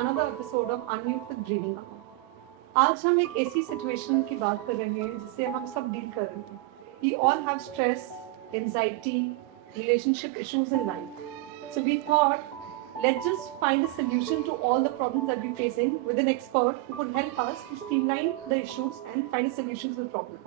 another episode of Unmute with Dreaming Mama. आज हम एक ऐसी सिचुएशन की बात कर रहे हैं जिससे हम सब डील कर रहे हैं. We all have stress, anxiety, relationship issues in life. So we thought, let's just find a solution to all the problems that we're facing with an expert who could help us to streamline the issues and find a solution to the problem.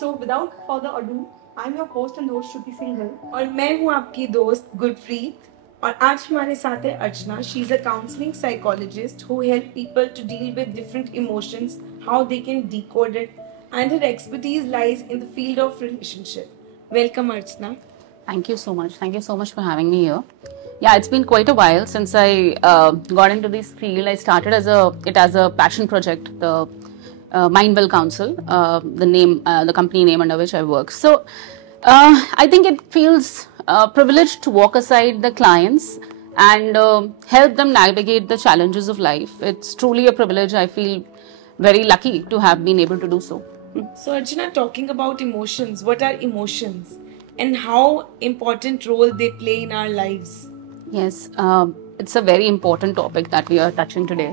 So without further ado, I'm your host and host Shruti Singhal. और मैं हूँ आपकी दोस्त गुरप्रीत. और आज हमारे साथ है Archana. She is a counselling psychologist who help people to deal with different emotions, how they can decode it, and her expertise lies in the field of relationship. Welcome Archana. Thank you so much. Thank you so much for having me here. Yeah, it's been quite a while since I got into this field. I started as a passion project, the Mindwell Council, the company name under which I work. So I think it feels privileged to walk aside the clients and help them navigate the challenges of life. It's truly a privilege. I feel very lucky to have been able to do so. So Archana, talking about emotions, what are emotions and how important role they play in our lives? Yes, it's a very important topic that we are touching today.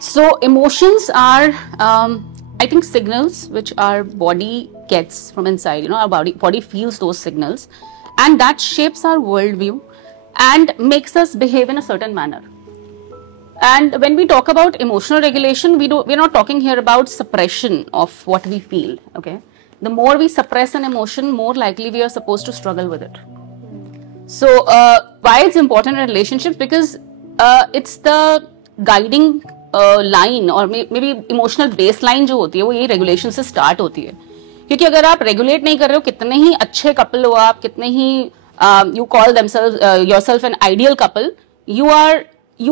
So emotions are, I think, signals which our body gets from inside. You know, our body feels those signals, and that shapes our worldview and makes us behave in a certain manner. And when we talk about emotional regulation, we're not talking here about suppression of what we feel. Okay, the more we suppress an emotion, more likely we are supposed to struggle with it. So why it's important in relationships? Because it's the guiding line or maybe emotional baseline जो होती है वो ये regulation से start होती है. क्योंकि अगर आप regulate नहीं कर रहे हो, कितने ही अच्छे couple हो आप, कितने ही you call yourself an ideal couple, you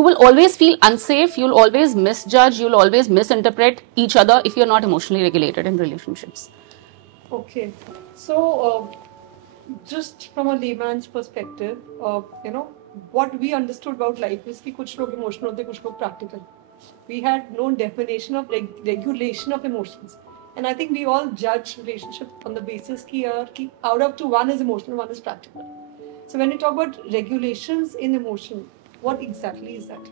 will always feel unsafe, you'll always misjudge, you'll always misinterpret each other if you're not emotionally regulated in relationships. Okay, so just from a layman's perspective, what we understood about life is कि कुछ लोग emotional होते, कुछ लोग practical. We had no definition of regulation of emotions, and I think we all judge relationship on the basis कि out of two, one is emotional, one is practical. So when you talk about regulations in emotion, what exactly is that?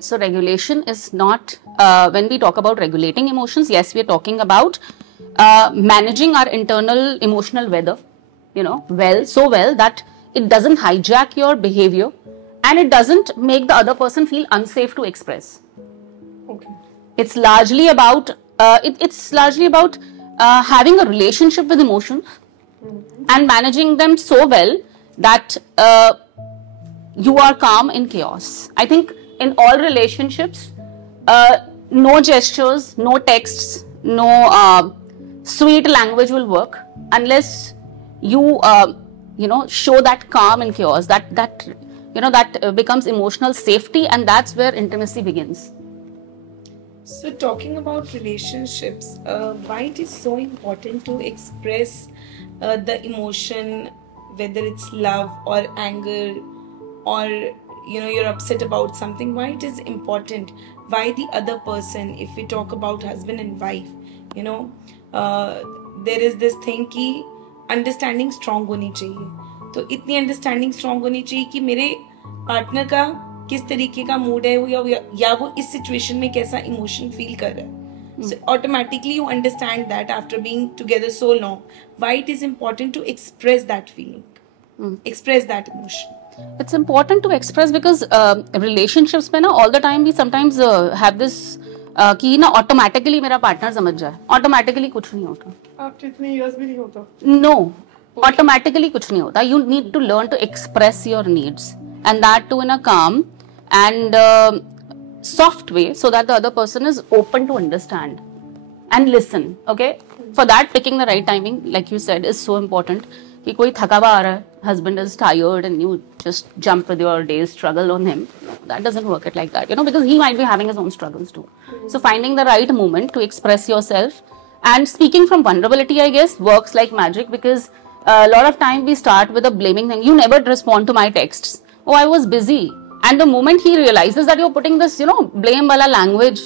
So regulation is not, when we talk about regulating emotions, yes, we're talking about managing our internal emotional weather, so well that it doesn't hijack your behavior and it doesn't make the other person feel unsafe to express. Okay. It's largely about, having a relationship with emotions and managing them so well that you are calm in chaos. I think in all relationships, no gestures, no texts, no sweet language will work unless you show that calm in chaos, that becomes emotional safety, and that's where intimacy begins. So talking about relationships, why it is so important to express the emotion, whether it's love or anger, or you're upset about something, why it is important, why the other person, if we talk about husband and wife, there is this thing कि understanding strong होनी चाहिए. तो इतनी understanding strong होनी चाहिए कि मेरे partner का किस तरीके का मूड है या वो इस सिचुएशन में कैसा इमोशन फील कर रहा है. So automatically you understand that after being together so long, why it is important to express that feeling, express that emotion. It's important to express because relationships में ना all the time we sometimes have this कि ना automatically मेरा partner समझ जाए. Automatically कुछ नहीं होता. After इतने years भी नहीं होता. No, ऑटोमेटिकली कुछ नहीं होता. You need to learn to express your needs, and that too in a calm and soft way, so that the other person is open to understand and listen. Okay, for that picking the right timing, like you said, is so important. कि कोई थका हुआ आ रहा है, husband is tired and you just jump with your day's struggle on him. That doesn't work it like that, because he might be having his own struggles too. So finding the right moment to express yourself and speaking from vulnerability, I guess, works like magic, because a lot of time we start with a blaming thing. You never respond to my texts. Oh, I was busy. And the moment he realizes that you're putting this, blame wala language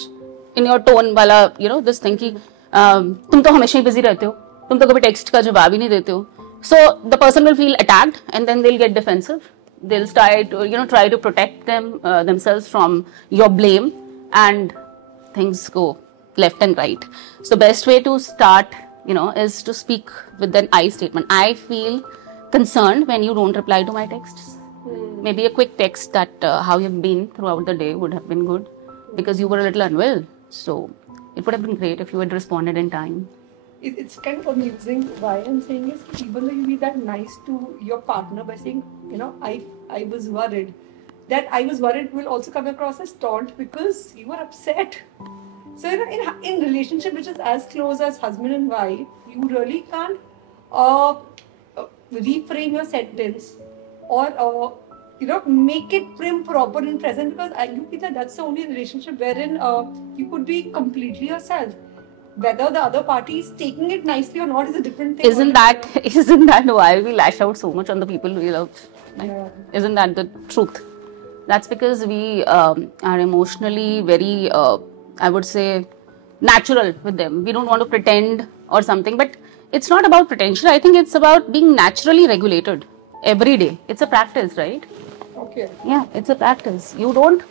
in your tone wala, this thing कि तुम तो हमेशा ही busy रहते हो, तुम तो कभी text का जवाब ही नहीं देते हो. So the person will feel attacked and then they'll get defensive. They'll try to protect themselves from your blame, and things go left and right. So best way to start, is to speak with an I statement. I feel concerned when you don't reply to my texts. Maybe a quick text that how you've been throughout the day would have been good, because you were a little unwell. So it would have been great if you had responded in time. It's kind of amusing. Why I'm saying is, even though you be that nice to your partner by saying, I was worried, that I was worried will also come across as taunt because you were upset. So in relationship which is as close as husband and wife, you really can't reframe your sentence or make it prim, proper and present, because I think that that's the only relationship wherein you could be completely yourself. Whether the other party is taking it nicely or not is a different thing. Isn't that why we lash out so much on the people we love? Right? Yeah. Isn't that the truth? That's because we are emotionally very, I would say, natural with them. We don't want to pretend or something, but it's not about pretension. I think it's about being naturally regulated every day. It's a practice, right? Okay. Yeah, it's a practice. You don't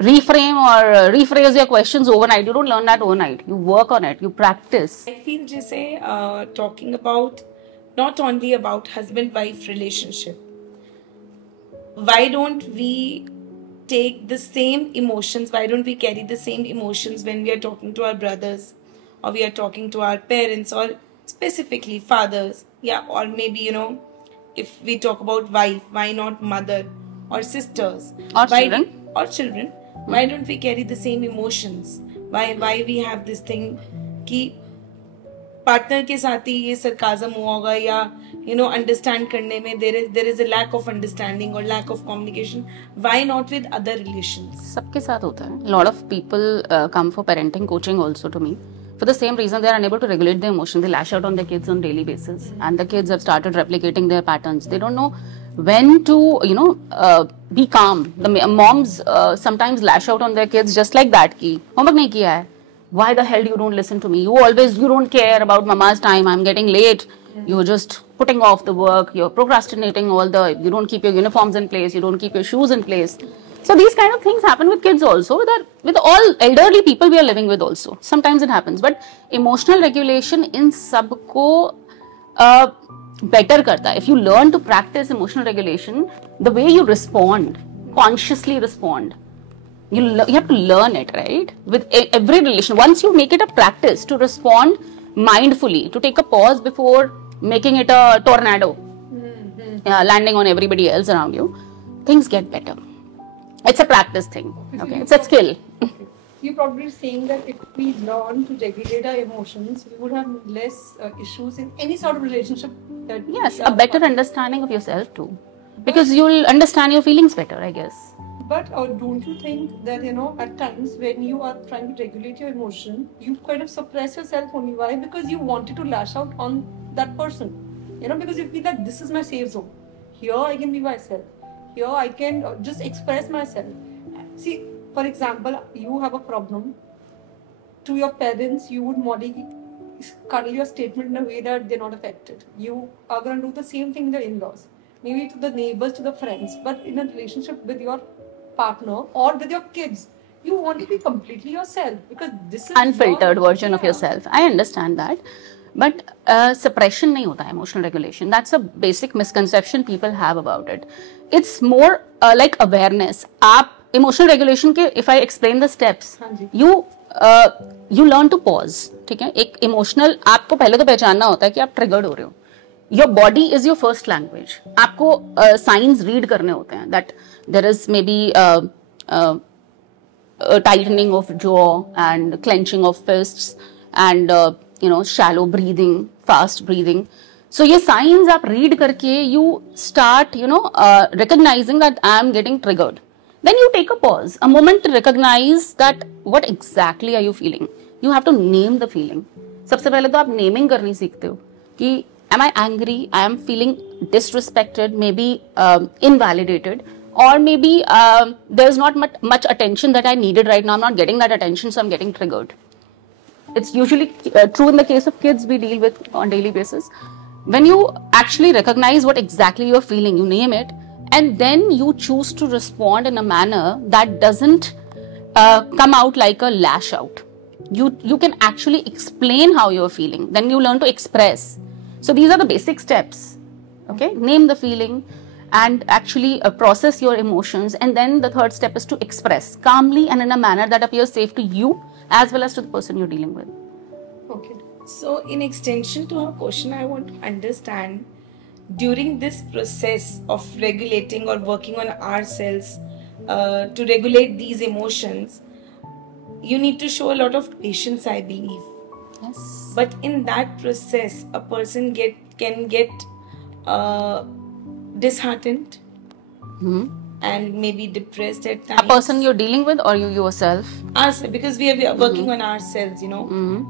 reframe or rephrase your questions overnight. You don't learn that overnight. You work on it. You practice. I feel Jesse, talking about not only about husband-wife relationship. Why don't we take the same emotions? Why don't we carry the same emotions when we are talking to our brothers, or we are talking to our parents, or specifically fathers? Yeah, or maybe if we talk about wife, why not mother or sisters or children? Why don't we carry the same emotions? Why we have this thing कि partner के साथ ही ये sarcasm हुआ होगा, या understand करने में there is a lack of understanding or lack of communication. Why not with other relations? सबके साथ होता है. A lot of people come for parenting coaching also to me. For the same reason, they are unable to regulate their emotions. They lash out on their kids on daily basis, and the kids have started replicating their patterns. They don't know when to, be calm. The moms sometimes lash out on their kids just like that. Ki homework nahi kiya hai. Why the hell you don't listen to me? You don't care about mama's time. I'm getting late. You're just putting off the work. You're procrastinating you don't keep your uniforms in place. You don't keep your shoes in place. So these kind of things happen with kids also, with all elderly people we are living with also. Sometimes it happens. But emotional regulation in sabko better karta hai. If you learn to practice emotional regulation, the way you respond, consciously respond, you have to learn it, right? With every relation. Once you make it a practice to respond mindfully, to take a pause before making it a tornado, landing on everybody else around you, things get better. It's a practice thing. Okay, it's a skill. You're probably saying that if we learn to regulate our emotions, we would have less issues in any sort of relationship. Yes, a better understanding of yourself too, because you'll understand your feelings better, I guess. But don't you think that at times when you are trying to regulate your emotion, you kind of suppress yourself only? Why? Because you wanted to lash out on that person. Because you feel that this is my safe zone. Here I can be myself. Here I can just express myself. See, for example, you have a problem. To your parents, you would cuddle your statement in a way that they're not affected. You are going to do the same thing to the in-laws. Maybe to the neighbors, to the friends. But in a relationship with your partner or with your kids, you want to be completely yourself, because this is unfiltered version of yourself. I understand that. But suppression nahi hota, emotional regulation. That's a basic misconception people have about it. It's more like awareness. Emotional regulation ke, if I explain the steps, you learn to pause. ठीक है? एक emotional, आपको पहले तो पहचानना होता है कि आप triggered हो रहे हो. Your body is your first language. आपको signs read करने होते हैं that there is maybe a tightening of jaw and clenching of fists and shallow breathing, fast breathing. So ये signs आप read करके you start recognizing that I am getting triggered. Then you take a pause, a moment to recognize that what exactly are you feeling. You have to name the feeling. सबसे पहले तो आप naming करनी सीखते हो कि am I angry? I am feeling disrespected, maybe invalidated, or maybe there's not much attention that I needed right now. I'm not getting that attention, so I'm getting triggered. It's usually true in the case of kids we deal with on daily basis. when you actually recognize what exactly you're feeling, you name it, and then you choose to respond in a manner that doesn't come out like a lash out. You can actually explain how you're feeling. Then you learn to express. So these are the basic steps. Okay, name the feeling and actually process your emotions. And then the third step is to express calmly and in a manner that appears safe to you as well as to the person you're dealing with. Okay. So, in extension to her question, I want to understand during this process of regulating or working on ourselves to regulate these emotions, you need to show a lot of patience, I believe. Yes. But in that process, a person can get disheartened and maybe depressed at times. A person you're dealing with or you yourself? Us, because we are working on ourselves,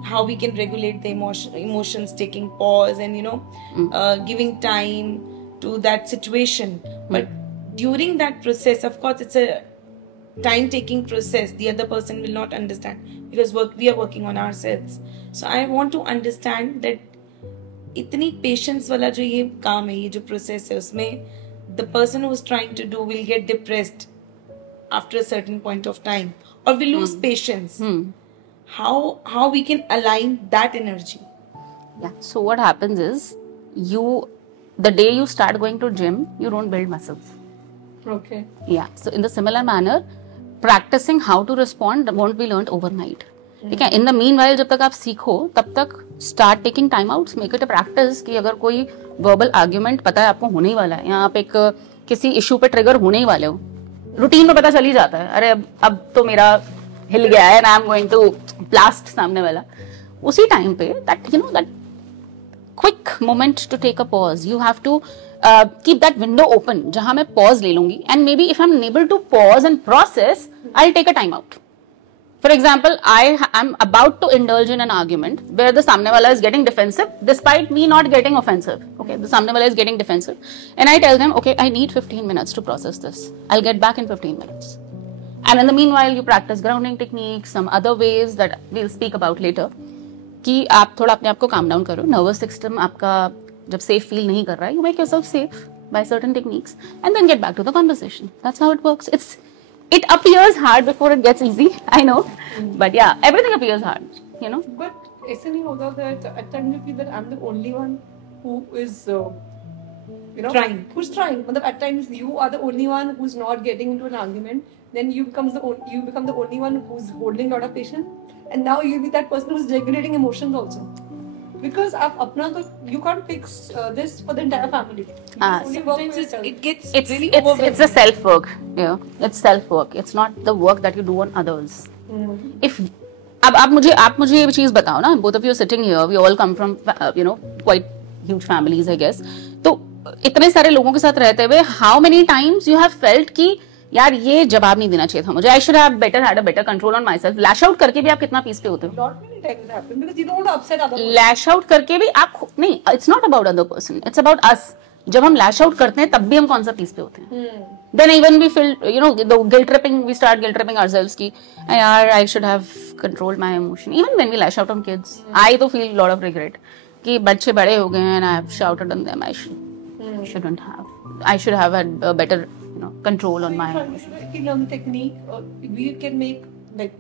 how we can regulate the emotions, taking pause and giving time to that situation. But during that process, of course, it's a time-taking process. The other person will not understand because we are working on ourselves. So I want to understand that इतनी patience वाला जो ये काम है, ये जो process है, उसमें the person who is trying to do will get depressed after a certain point of time or will lose patience. How we can align that energy? Yeah. So what happens is the day you start going to gym, you don't build muscles. Okay. Yeah. So in the similar manner, practicing how to respond won't be learned overnight. ठीक है. In the meanwhile, जब तक आप सीखो तब तक start taking time outs, make it a practice कि अगर कोई verbal argument पता है आपको होने ही वाला है, या आप एक किसी issue पे trigger होने ही वाले हो, रूटीन में पता चल ही जाता है, अरे अब तो मेरा हिल गया है, I am going to blast सामने वाला. उसी टाइम पे that quick moment to take a pause, you have to keep that window open जहाँ मैं pause ले लूंगी, and maybe if I'm unable to pause and process, I'll take a time out. For example, I am about to indulge in an argument where the samne wala is getting defensive despite me not getting offensive. Okay, the samne wala is getting defensive, and I tell them, okay, I need 15 minutes to process this. I'll get back in 15 minutes. And in the meanwhile, you practice grounding techniques, some other ways that we'll speak about later. कि आप थोड़ा अपने आप को calm down करो. Nervous system आपका जब safe feel नहीं कर रहा है, you make yourself safe by certain techniques, and then get back to the conversation. That's how it works. It appears hard before it gets easy, I know, but yeah, everything appears hard, But ऐसे नहीं होता that at times you feel that I'm the only one who is, trying. Who's trying? But at times you are the only one who's not getting into an argument. Then you become the only one who's holding a lot of patience, and now you'll be that person who's regulating emotions also. Because you can't fix this for the entire family. Sometimes it gets really overwhelming. It's a self-work. Yeah, it's self-work. It's not the work that you do on others. If अब आप मुझे ये चीज बताओ ना, both of you are sitting here, we all come from quite huge families, I guess. तो इतने सारे लोगों के साथ रहते हुए, how many times you have felt कि यार ये जवाब नहीं देना चाहिए था मुझे, I should have had a better control on myself. Lash out करके भी आप कितना पीस पे होते हो? Not many times it happens because you don't want to upset other people. Lash out करके भी आप नहीं, it's not about other person, it's about us. जब हम lash out करते हैं तब भी हम कौन सा पीस पे होते हैं? Then even we feel, the guilt tripping, we start guilt tripping ourselves कि यार I should have controlled my emotion. Even when we lash out on kids, I तो feel a lot of regret कि bच्चे बड़े हो गए and I have shouted on them. I shouldn't have. I should have had a better control on my emotions. If we learn the technique, we can make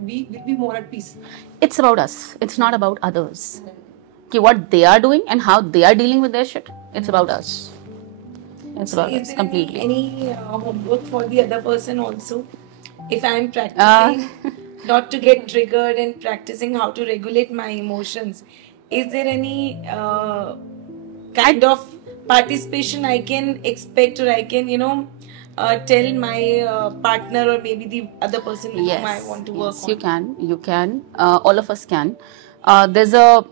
we will be more at peace. It's about us. It's not about others. Okay, what they are doing and how they are dealing with their shit. It's about us. It's about us completely. Any homework for the other person also? If I am practicing not to get triggered and practicing how to regulate my emotions, is there any kind of participation I can expect, or I can tell my partner or maybe the other person with whom I want to work on? You can. All of us can. There's a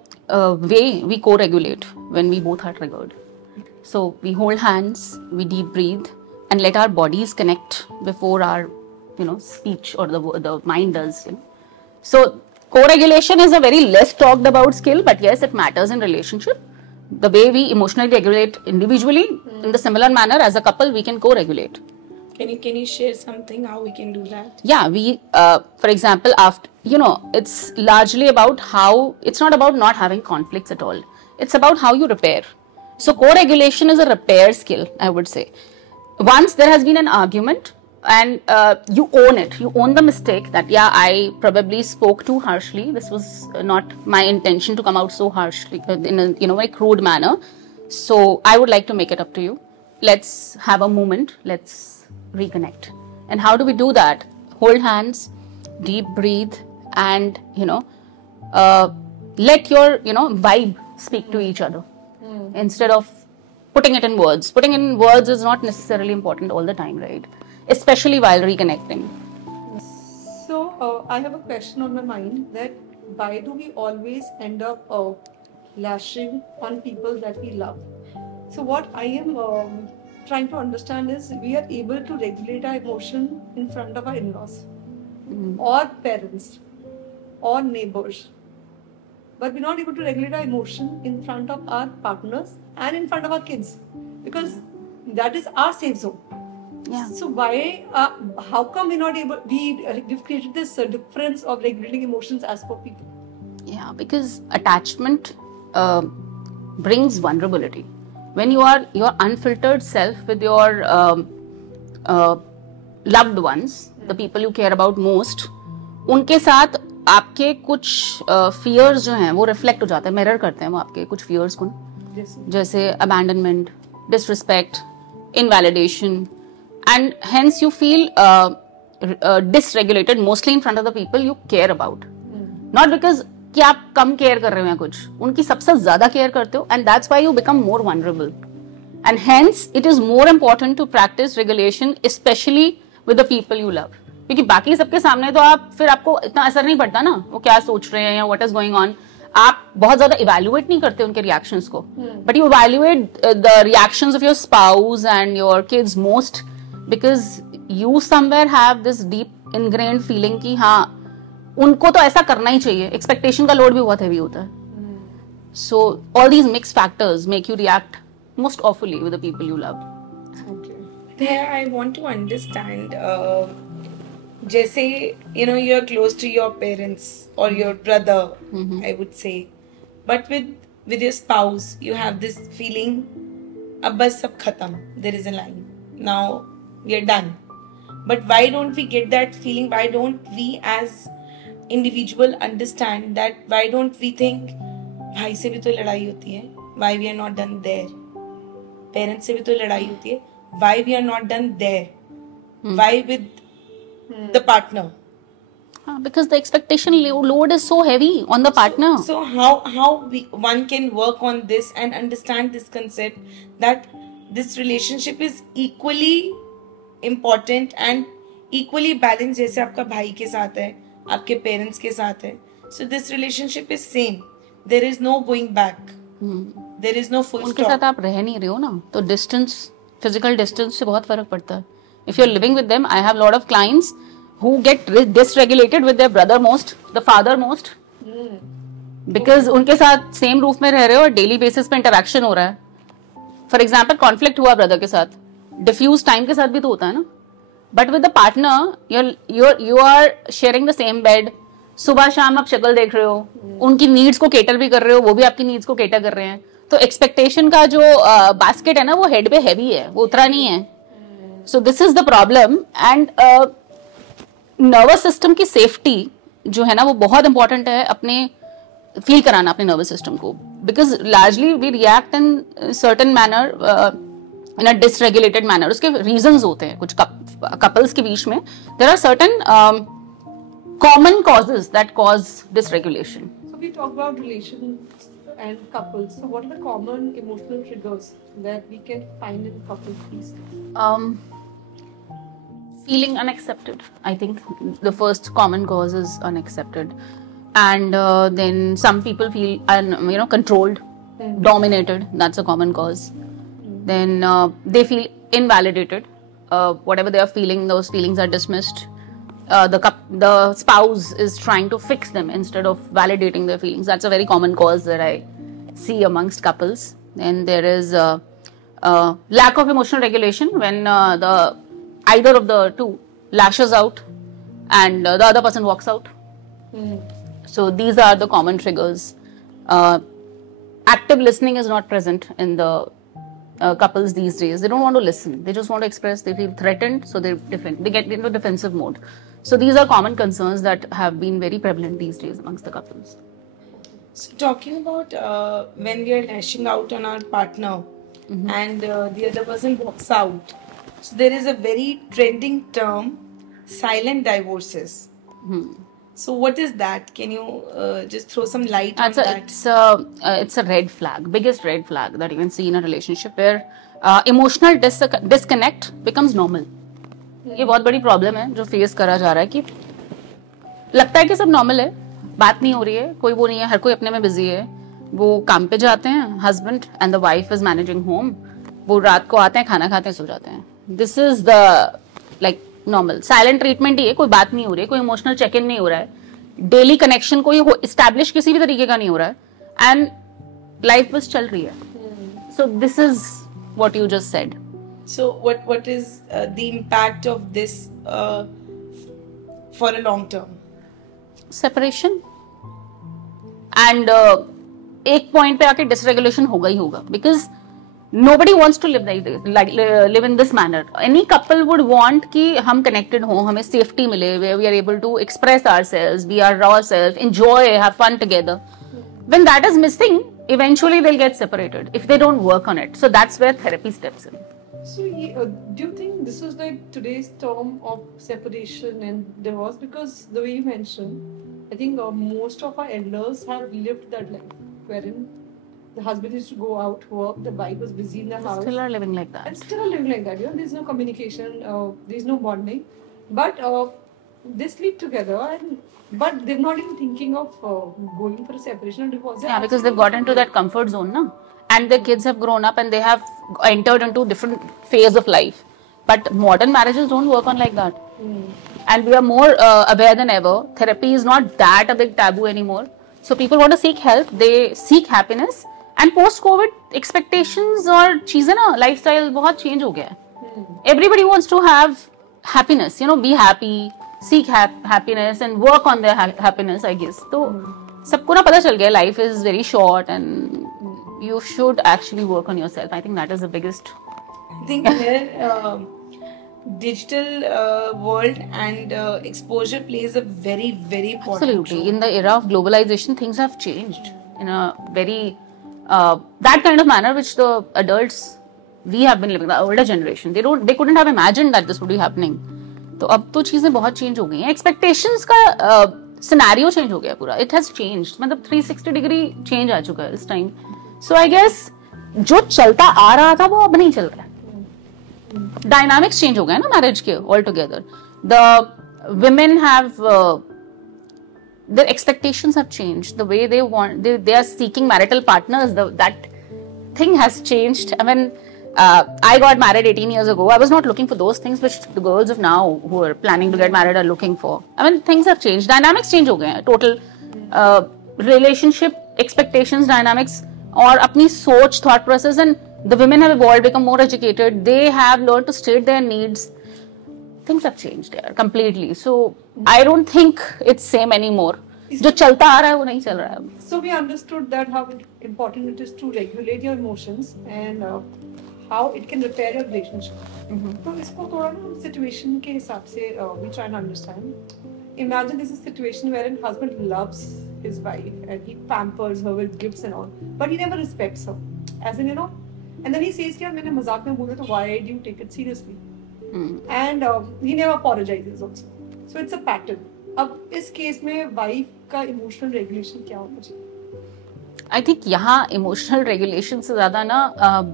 way we co-regulate when we both are triggered. So we hold hands, we deep breathe, and let our bodies connect before our speech or the mind does. So co-regulation is a very less talked about skill, but yes, it matters in relationship. The way we emotionally regulate individually, in the similar manner as a couple, we can co-regulate. Can you share something how we can do that? Yeah, we, for example, after it's largely about how it's not about not having conflicts at all. It's about how you repair. So co-regulation is a repair skill, I would say. Once there has been an argument and you own it, you own the mistake that, yeah, I probably spoke too harshly. This was not my intention to come out so harshly in a very crude manner. So I would like to make it up to you. Let's have a moment. Let's reconnect. And how do we do that? Hold hands, deep breathe, and let your vibe speak to each other instead of putting it in words. Putting it in words is not necessarily important all the time, right? Especially while reconnecting. So I have a question on my mind, that why do we always end up lashing on people that we love? So what I am trying to understand is, we are able to regulate our emotion in front of our in-laws or parents or neighbors, but we're not able to regulate our emotion in front of our partners and in front of our kids, because that is our safe zone. Yeah. So why, how come we're not able, we've created this difference of regulating emotions as per people? Yeah, because attachment brings vulnerability. When you are your unfiltered self with your loved ones, the people you care about most, उनके साथ आपके कुछ fears जो हैं वो reflect हो जाते हैं, mirror करते हैं वो आपके कुछ fears को, जैसे abandonment, disrespect, invalidation, and hence you feel dysregulated mostly in front of the people you care about. Not because कि आप कम केयर कर रहे हो या कुछ, उनकी सबसे ज्यादा केयर करते हो, and that's why you become more vulnerable. And hence it is more important to practice regulation, especially with the people you love. क्योंकि बाकी सबके सामने तो आप फिर आपको इतना असर नहीं पड़ता ना, वो क्या सोच रहे हैं या what is going on. आप बहुत ज्यादा evaluate नहीं करते उनके reactions को, but you evaluate the reactions of your spouse and your kids most, because you somewhere have this deep ingrained feeling कि हाँ उनको तो ऐसा करना ही चाहिए. एक्सपेक्टेशन का लोड भी बहुत हैवी होता है. So all these mixed factors make you react most awfully with the people you love. Okay. There I want to understand, जैसे you're close to your parents or your brother, I would say, but with your spouse you have this feeling, अब बस सब खत्म, there is a line, now we are done. But why don't we get that feeling? Why don't we as individual understand that? Why don't we think भाई से भी तो लड़ाई होती है, why we are not done there? Parents से भी तो लड़ाई होती है, why we are not done there? Why with the partner? Because the expectation load is so heavy on the partner. So how one can work on this and understand this concept that this relationship is equally important and equally balanced, जैसे आपका भाई के साथ है, आपके parents के साथ है. So this relationship is same. There is no going back. There is no full stop. उनके साथ आप रह नहीं रहे हो ना, तो distance, physical distance से बहुत फर्क पड़ता है. If you're living with them, I have a lot of clients who get dysregulated with their brother most, the father most, because उनके साथ same roof में रह रहे हो और daily basis पे interaction हो रहा है. For example, conflict हुआ brother के साथ, diffuse time के साथ भी तो होता है ना. But with the partner, you are sharing the same bed. सुबह शाम आप शक्ल देख रहे हो, उनकी नीड्स को केटर भी कर रहे हो, वो भी आपकी नीड्स को केटर कर रहे हैं. तो एक्सपेक्टेशन का जो बास्केट है ना, वो हेड पे हैवी है, वो उतरा नहीं है. So this is the problem. And nervous system की सेफ्टी जो है ना, वो बहुत इंपॉर्टेंट है अपने फील कराना अपने नर्वस सिस्टम को, because largely we react in certain manner, in a dysregulated manner. उसके रीजंस होते हैं कुछ कपल्स के बीच में. There are certain common causes that cause dysregulation. So we talk about relations and couples. So what are the common emotional triggers that we can find in couples, please? Feeling unaccepted. I think the first common cause is unaccepted, and then some people feel controlled, dominated. That's a common cause. Then they feel invalidated. Whatever they are feeling, those feelings are dismissed. The spouse is trying to fix them instead of validating their feelings. That's a very common cause that I see amongst couples. And there is lack of emotional regulation when either of the two lashes out and the other person walks out. So these are the common triggers. active listening is not present in the couples these days. They don't want to listen. They just want to express. They feel threatened, so they get into defensive mode. So these are common concerns that have been very prevalent these days amongst the couples. So talking about when we are lashing out on our partner and the other person walks out, so there is a very trending term, silent divorces. So what is that? Can you just throw some light on that? It's a red flag, biggest red flag that you can see in a relationship where emotional disconnect becomes normal. ये बहुत बड़ी problem है जो face करा जा रहा है कि लगता है कि सब नॉर्मल है, बात नहीं हो रही है, कोई वो नहीं है, हर कोई अपने में बिजी है, वो काम पे जाते हैं, husband and the wife is managing home, वो रात को आते हैं, खाना खाते हैं, सो जाते हैं. This is the like normal silent treatment ही है. कोई बात नहीं हो रही है, कोई इमोशनल चेक इन नहीं हो रहा है, डेली कनेक्शन कोई इस्टेब्लिश किसी भी तरीके का नहीं हो रहा है, एंड लाइफ बस चल रही है. So this is what you just said. So what is the impact of this for a long term? Separation and एक point पे आके dysregulation होगा ही होगा, because nobody wants to live in this manner. Any couple would want कि हम connected हों, हमें safety मिले, where we are able to express ourselves, be our raw self, enjoy, have fun together. When that is missing, eventually they'll get separated if they don't work on it. So that's where therapy steps in. So, do you think this is like today's term of separation and divorce? Because the way you mentioned, I think most of our elders have lived that life, wherein the husband used to go out work, the wife was busy in the house. Still are living like that. And still are living like that. There's no communication, there's no bonding, but they sleep together, but they're not even thinking of going for a separation or divorce. Yeah, because they've got into that comfort zone, no? And their kids have grown up and they have entered into different phase of life. But modern marriages don't work on like that. And we are more aware than ever. Therapy is not that a big taboo anymore. So people want to seek help. They seek happiness. And post-COVID, expectations और चीजें ना lifestyle बहुत change हो गया है. Everybody wants to have happiness. Be happy, seek happiness and work on their happiness, I guess. तो सबको ना पता चल गया life is very short and you should actually work on yourself. I think that is the biggest. I think here digital world and exposure plays a very, very important Absolutely. role. In the era of globalization, things have changed in a very that kind of manner which the adults we have been living, the older generation, they couldn't have imagined that this would be happening. तो अब तो चीजें बहुत change हो गई हैं. Expectations का scenario change हो गया पूरा. It has changed. मतलब 360 डिग्री चेंज आ चुका है इस टाइम. So I guess जो चलता आ रहा था वो अब नहीं चल रहा है. Dynamics change हो गए ना marriage के altogether. The women have their expectations have changed. The way they want, they are seeking marital partners. That thing has changed. I mean, I got married 18 years ago. I was not looking for those things which the girls of now who are planning to get married are looking for. I mean, things have changed. Dynamics change हो गए हैं. Total relationship expectations, dynamics. और अपनी सोच, thought process, and the women have evolved, become more educated. They have learned to state their needs. Things have changed there completely. So I don't think it's same anymore. जो चलता आ रहा है वो नहीं चल रहा है. So we understood that how important it is to regulate your emotions and how it can repair your relationship. तो इसको थोड़ा ना situation के हिसाब से we try to understand. Imagine this is a situation wherein husband loves his wife and he pampers her with gifts and all, but he never respects her. As in, and then he says कि यार मैंने मजाक में बोला तो why do you take it seriously? And he never apologizes also. So it's a pattern. अब इस case में वाइफ का इमोशनल रेगुलेशन क्या होना चाहिए? आई थिंक यहाँ इमोशनल रेगुलेशन से ज्यादा ना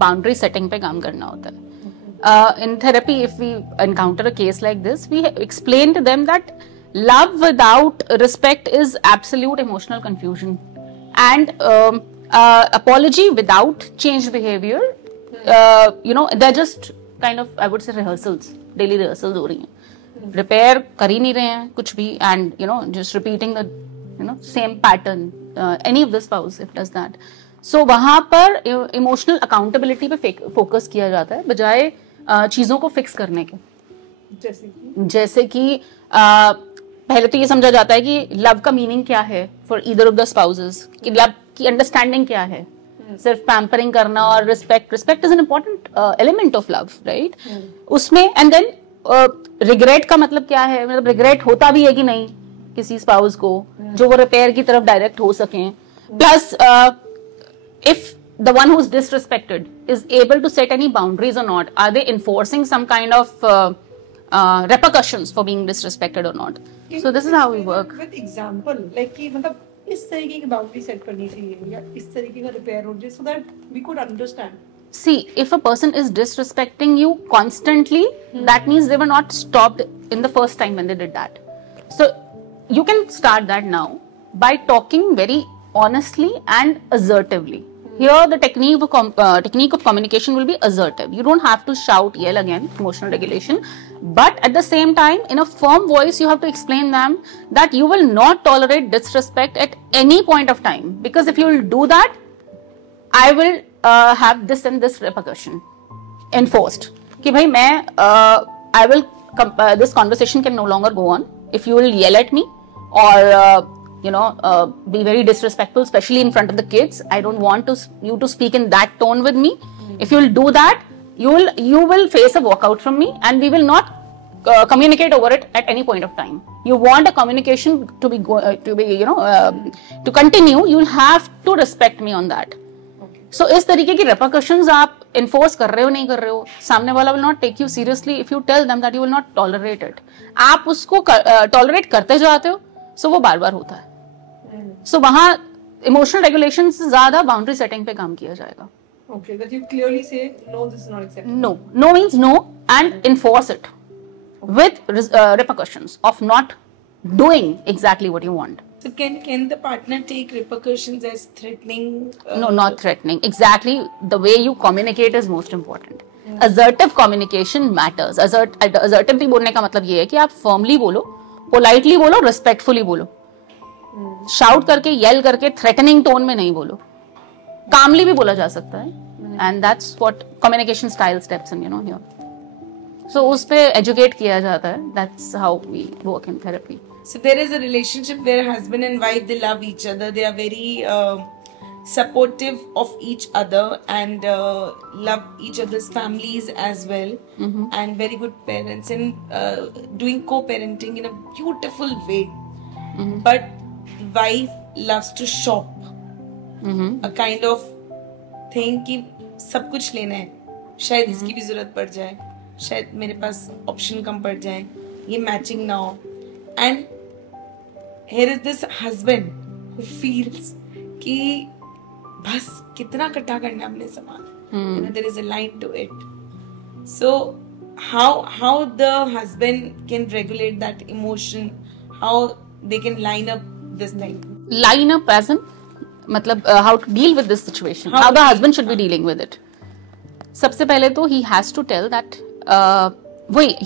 बाउंड्री सेटिंग पे काम करना होता है. In therapy if we encounter a case like this we explain to them that love without respect is absolute emotional confusion, and apology without changed behavior, they're just kind of, I would say, rehearsals, daily rehearsals हो रही हैं. Repair कर ही नहीं रहे हैं कुछ भी, and just repeating the same pattern. Any of the spouse if does that. So वहाँ पर emotional accountability पे focus किया जाता है बजाय चीजों को fix करने के. जैसे कि पहले तो ये समझा जाता है कि लव का मीनिंग क्या है for either of the spouses, कि लव की अंडरस्टैंडिंग क्या है, सिर्फ पैम्परिंग करना और respect is an important element of love, right? उसमें एंड देन रिग्रेट का मतलब क्या है, मतलब रिग्रेट होता भी है कि नहीं किसी स्पाउस को जो वो रिपेयर की तरफ डायरेक्ट हो सकें. Plus if the one who's disrespected is able to set any boundaries or not, are they enforcing some kind of repercussions for being disrespected or not? So this is how we work with example, like कि मतलब इस तरीके की boundary set करनी चाहिए या इस तरीके का रिपेयर हो जाए, so that we could understand. See, if a person is disrespecting you constantly, that means they were not stopped in the first time when they did that. So you can start that now by talking very honestly and assertively. Here the technique of communication will be assertive. You don't have to shout, yell, again, emotional regulation, but at the same time in a firm voice you have to explain them that you will not tolerate disrespect at any point of time, because if you will do that, I will have this and this repercussion enforced कि भाई मैं I will this conversation can no longer go on if you will yell at me or be very disrespectful, especially in front of the kids. I don't want you to speak in that tone with me. If you will do that, you will face a walkout from me, and we will not communicate over it at any point of time. You want a communication to continue. You will have to respect me on that. So इस तरीके की repercussions आप enforce कर रहे हो नहीं कर रहे हो, सामने वाला will not take you seriously if you tell them that you will not tolerate it. आप उसको tolerate करते जाते हो, so वो बार बार होता है. So वहाँ emotional regulation से ज्यादा boundary setting पे काम किया जाएगा. Okay, that you clearly say no, this is not acceptable. No means no, and enforce it with repercussions of not doing exactly what you want. So can the partner take repercussions as threatening? No, not threatening. Exactly, the way you communicate is most important. Assertive communication matters. Assertively बोलने का मतलब ये है कि आप firmly बोलो, politely बोलो, respectfully बोलो. Shout करके, yell करके, threatening tone में नहीं बोलो. Calmly भी बोला जा सकता है. And that's what communication style steps in, here. So उस पे educate किया जाता है. That's how we work in therapy. So there is a relationship where husband and wife, they love each other. They are very supportive of each other and love each other's families as well. And very good parents and doing co-parenting in a beautiful way. But wife loves to shop. A kind of thing कि सब कुछ लेना है. शायद इसकी भी जरूरत पड़ जाए. शायद मेरे पास ऑप्शन कम पड़ जाए. ये मैचिंग ना हो. And here is this husband who feels कि बस कितना इकट्ठा करना हमने सामान. There is a line to it. So how the husband can regulate that emotion? How they can line up this thing? Line up as in मतलब how to deal with this situation? How the husband should be dealing with it? सबसे पहले तो he has to tell that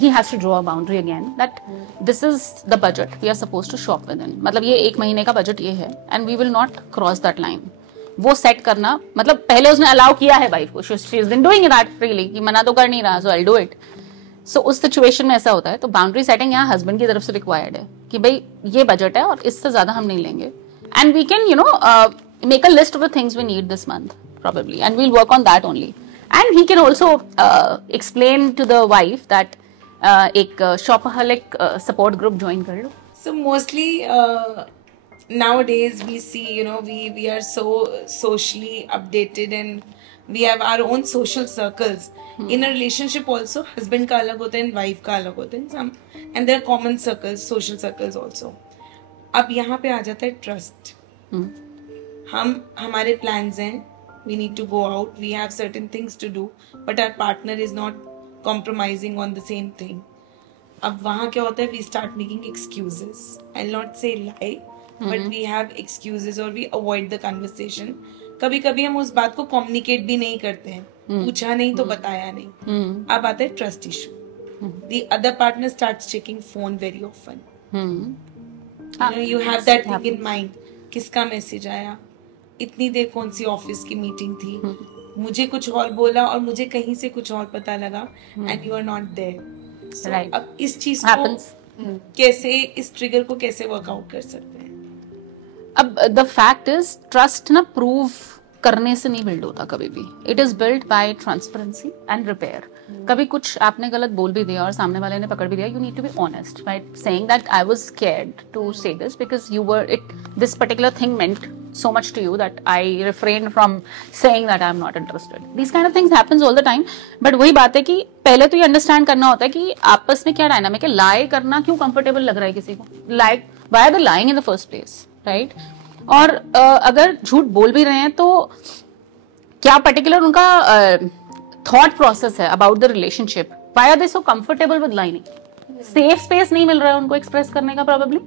he has to draw a boundary again that this is the budget we are supposed to shop within. मतलब ये 1 महीने का budget ये है and we will not cross that line. वो set करना मतलब पहले उसने अलाउ किया है वाइफ को, she has been doing that freely कि मना तो कर नहीं रहा, so I'll do it. So उस सिचुएशन में ऐसा होता है तो बाउंड्री सेटिंग यहाँ हस्बैंड की तरफ से रिक्वायर्ड है कि भाई ये बजट है और इससे ज्यादा हम नहीं लेंगे. And we can make a list of the things we need this month probably and we'll work on that only. And he can also explain to the wife that एक shopaholic support group join कर लो. So mostly nowadays we see we are so socially updated and we have our own social circles. In a relationship also husband का अलग होता है and wife का अलग होता है. And there are common circles, social circles also. अब यहाँ पे आ जाता है trust. हमारे plans हैं. We need to go out. We have certain things to do, but our partner is not compromising on the same thing. अब वहाँ क्या होता है? We start making excuses. I'll not say lie, but we have excuses or we avoid the conversation. कभी-कभी हम उस बात को communicate भी नहीं करते हैं. पूछा नहीं तो बताया नहीं. अब आता है trust issue. The other partner starts checking phone very often. You have that thing in mind. किसका मैसेज आया? इतनी देर कौन सी ऑफिस की मीटिंग थी, मुझे कुछ और बोला और मुझे कहीं से कुछ और पता लगा and you are not there. अब इस चीज को कैसे, इस ट्रिगर को कैसे वर्कआउट कर सकते हैं? अब द फैक्ट इज ट्रस्ट ना प्रूव करने से नहीं बिल्ड होता कभी भी. It is build by transparency and repair. कभी कुछ आपने गलत बोल भी दिया और सामने वाले ने पकड़ भी दिया, you need to be honest by saying that I was scared to say this because you were it this particular thing meant so much to you that I refrained from saying that I am not interested. These kind of things happens all the time. But वही बात है कि पहले तो ये understand करना होता है कि आपस में क्या डायनामिक है. लाई करना क्यों कंफर्टेबल लग रहा है किसी को? Like why are they lying in the first place, right? और अगर झूठ बोल भी रहे हैं तो क्या पर्टिकुलर उनका थॉट प्रोसेस है about the relationship? Why are they so comfortable with lying? Safe space नहीं मिल रहा है उनको एक्सप्रेस करने का, प्रोबेबली,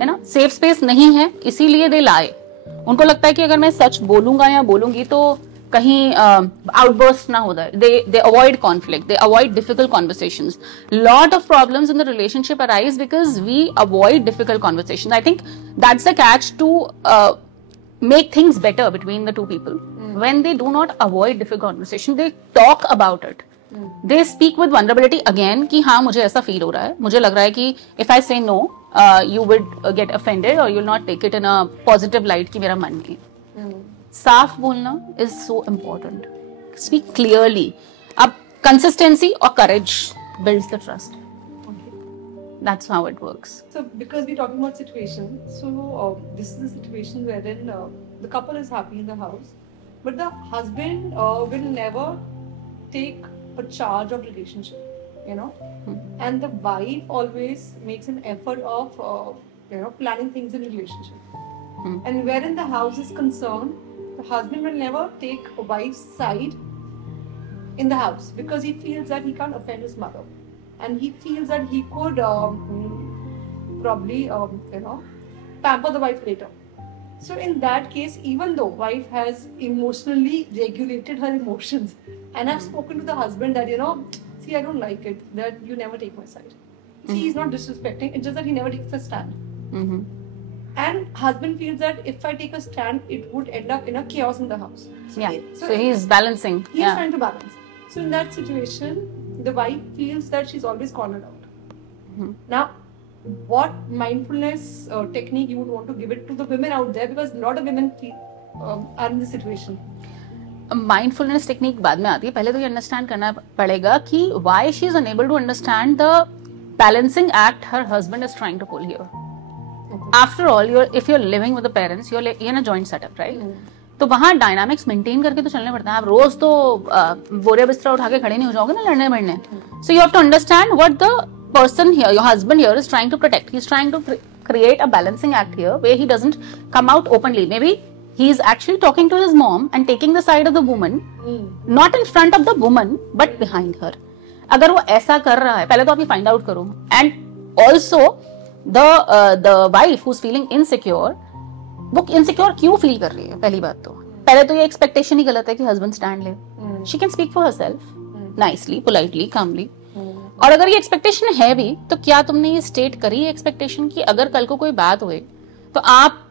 है ना. सेफ स्पेस नहीं है, इसीलिए दे लाए. उनको लगता है कि अगर मैं सच बोलूंगा या बोलूंगी तो कहीं आउटबर्स्ट ना हो जाए. They avoid conflict, they avoid difficult conversations. Lot of problems in the relationship arise because we avoid difficult conversations. I think that's the catch to make things better between the two people. When they do not avoid difficult conversation, they talk about it. They speak with vulnerability again कि हाँ मुझे ऐसा feel हो रहा है, मुझे लग रहा है कि if I say no, you would get offended or you'll not take it in a positive light कि मेरा मन नहीं. साफ बोलना is so important. Speak clearly. अब consistency or courage builds the trust. That's how it works. So because we're talking about situation, so this is the situation wherein the couple is happy in the house, but the husband will never take a charge of relationship, you know, and the wife always makes an effort of planning things in relationship. And wherein the house is concerned, the husband will never take a wife's side in the house because he feels that he can't offend his mother. And he feels that he could probably, pamper the wife later. So in that case, even though wife has emotionally regulated her emotions, and I've spoken to the husband that, see, I don't like it that you never take my side. See, he's not disrespecting, it's just that he never takes a stand. And husband feels that if I take a stand, it would end up in a chaos in the house. So he's balancing. He's trying to balance. So in that situation, the wife feels that she's always cornered out. Now, what mindfulness technique you would want to give it to the women out there, because a lot of women are in this situation? Mindfulness technique बाद में आती है. पहले तो ये understand करना पड़ेगा कि why she is unable to understand the balancing act her husband is trying to pull here. After all, if you're living with the parents, you're in a joint setup, right? तो वहाँ dynamics maintain करके तो चलने पड़ता है. आप रोज तो बोरिया बिस्तरा उठा के खड़े नहीं हो जाओगे ना लड़ने बढ़ने. So you have to understand what the person here, your husband here, is trying to protect. He is trying to create a balancing act here where he doesn't come out openly. Maybe he is actually talking to his mom and taking the side of the woman, not in front of the woman but behind her. अगर वो ऐसा कर रहा है, पहले तो आप ये फाइंड आउट करो. And also the wife who is feeling insecure, वो इनसिक्योर क्यों फील कर रही है? पहली बात तो पहले तो ये एक्सपेक्टेशन ही गलत है कि हस्बैंड स्टैंड ले. She can speak for herself nicely, politely, calmly. और अगर ये एक्सपेक्टेशन है भी तो क्या तुमने ये स्टेट करी एक्सपेक्टेशन कि अगर कल को कोई बात हुए तो आप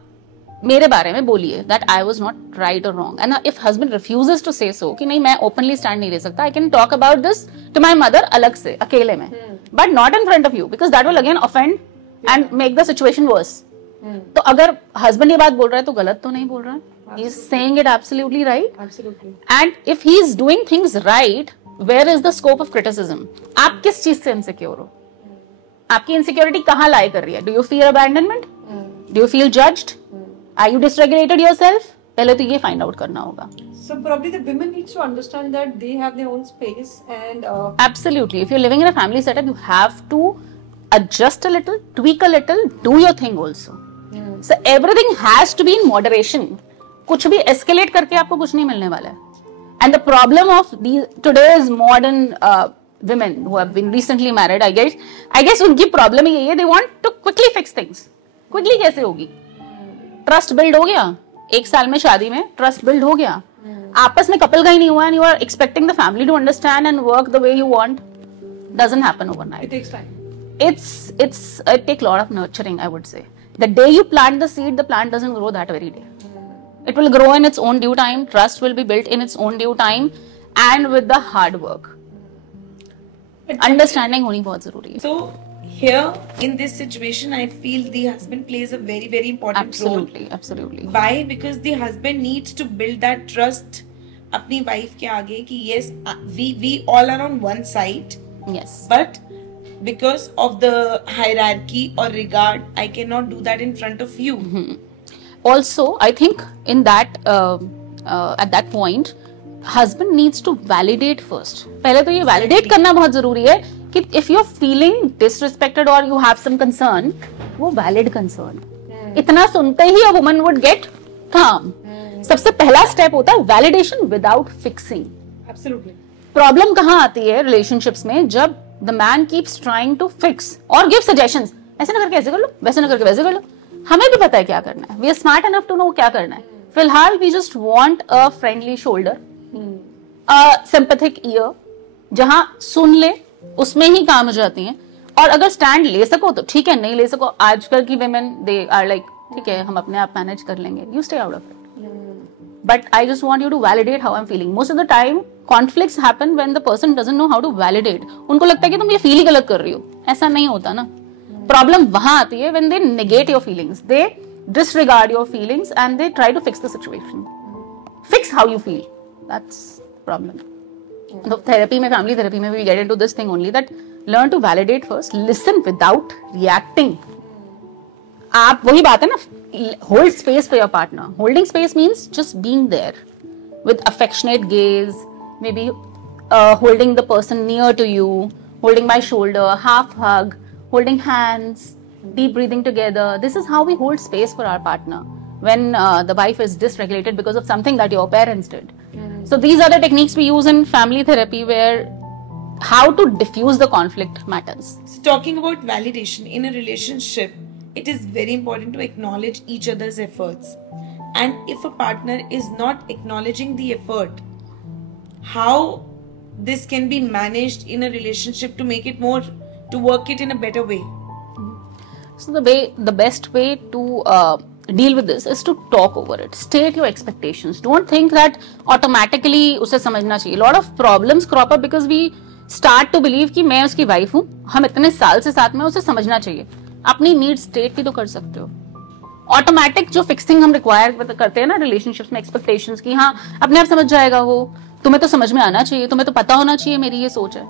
मेरे बारे में बोलिए that I was not right और wrong. And if husband refuses to say so कि नहीं मैं ओपनली स्टैंड नहीं ले सकता, I can talk about this to my mother अलग से अकेले में, but not in front of you because that will again offend and make the situation worse. तो अगर हस्बैंड ये बात बोल रहा है तो गलत तो नहीं बोल रहा है. He is saying it absolutely right. Absolutely. And if he is doing things right, where is the scope of criticism? आप किस चीज से इनसिक्योर हो? आपकी इनसिक्योरिटी कहाँ लाई कर रही है? Do you fear abandonment? Do you feel judged? Are you dysregulated yourself? पहले तो ये फाइंड आउट करना होगा. So probably the women need to understand that they have their own space and absolutely. If you're living in a family setup, you have to adjust a little, tweak a little, do your thing also. So everything has to be in moderation. कुछ भी escalate करके आपको कुछ नहीं मिलने वाला है. And the problem of today's modern women who have been recently married, I guess उनकी प्रॉब्लम यही है, they want to quickly fix things. quickly कैसे होगी? ट्रस्ट बिल्ड हो गया, 1 साल में शादी में ट्रस्ट बिल्ड हो गया, आपस में कपल का ही नहीं हुआ, and you are expecting the family to understand and work the way you want. Doesn't happen overnight. It takes time. It takes a lot of nurturing, I would say. The day you plant the seed, the plant doesn't grow that very day. It will grow in its own due time. Trust will be built in its own due time, and with the hard work. Understanding होनी बहुत जरूरी है. So here in this situation I feel the husband plays a very very important role. Absolutely. Why? Because the husband needs to build that trust अपनी wife के आगे कि yes we all are on one side. Yes. But because of the hierarchy or regard, I cannot do that in front of you. Also, I think in that at that point, husband needs to validate first. पहले तो ये validate करना बहुत जरूरी है कि if you're feeling disrespected or you have some concern, वो valid concern. इतना सुनते ही a woman would get calm. सबसे पहला step होता है validation without fixing. Absolutely. Problem कहाँ आती है relationships में जब the man keeps trying to fix or give suggestions. ऐसे ना करके ऐसे कर लो, वैसे ना करके वैसे कर लो. हमें भी पता है क्या करना है. We are smart enough to know क्या करना है. फिलहाल we just want a friendly shoulder, a sympathetic ear, जहाँ सुन ले, उसमें ही काम हो जाती हैं. और अगर स्टैंड ले सको तो ठीक है, नहीं ले सको, आजकल की women they are like ठीक है हम अपने आप मैनेज कर लेंगे. You stay out of it. But I just want you to validate how I'm feeling. Most of the time, conflicts happen when the person doesn't know how to validate. उनको लगता है कि तुम ये फील ही गलत कर रही हो. ऐसा नहीं होता ना. Problem वहाँ आती है when they negate your feelings. They disregard your feelings and they try to fix the situation. Fix how you feel. That's the problem. So therapy में, family therapy में, we get into this thing only that learn to validate first, listen without reacting. आप वही बात है ना, hold space for your partner. Holding space means just being there with affectionate gaze, maybe holding the person near to you, holding my shoulder, half hug, holding hands, deep breathing together. This is how we hold space for our partner when the wife is dysregulated because of something that your parents did. So these are the techniques we use in family therapy where how to diffuse the conflict matters. So talking about validation in a relationship, it is very important to acknowledge each other's efforts. And if a partner is not acknowledging the effort, how this can be managed in a relationship to make it more, to work it in a better way? So the best way to deal with this is to talk over it. State your expectations. Don't think that automatically उसे समझना चाहिए. A lot of problems crop up because we start to believe कि मैं उसकी wife हूँ, हम इतने साल से साथ में, उसे समझना चाहिए. अपनी नीड स्टेट भी तो कर सकते हो. ऑटोमेटिक जो फिक्सिंग हम रिक्वायर करते हैं ना रिलेशनशिप्स में, एक्सपेक्टेशंस की, हाँ अपने आप समझ जाएगा वो, तुम्हें तो समझ में आना चाहिए, तुम्हें तो पता होना चाहिए मेरी ये सोच है,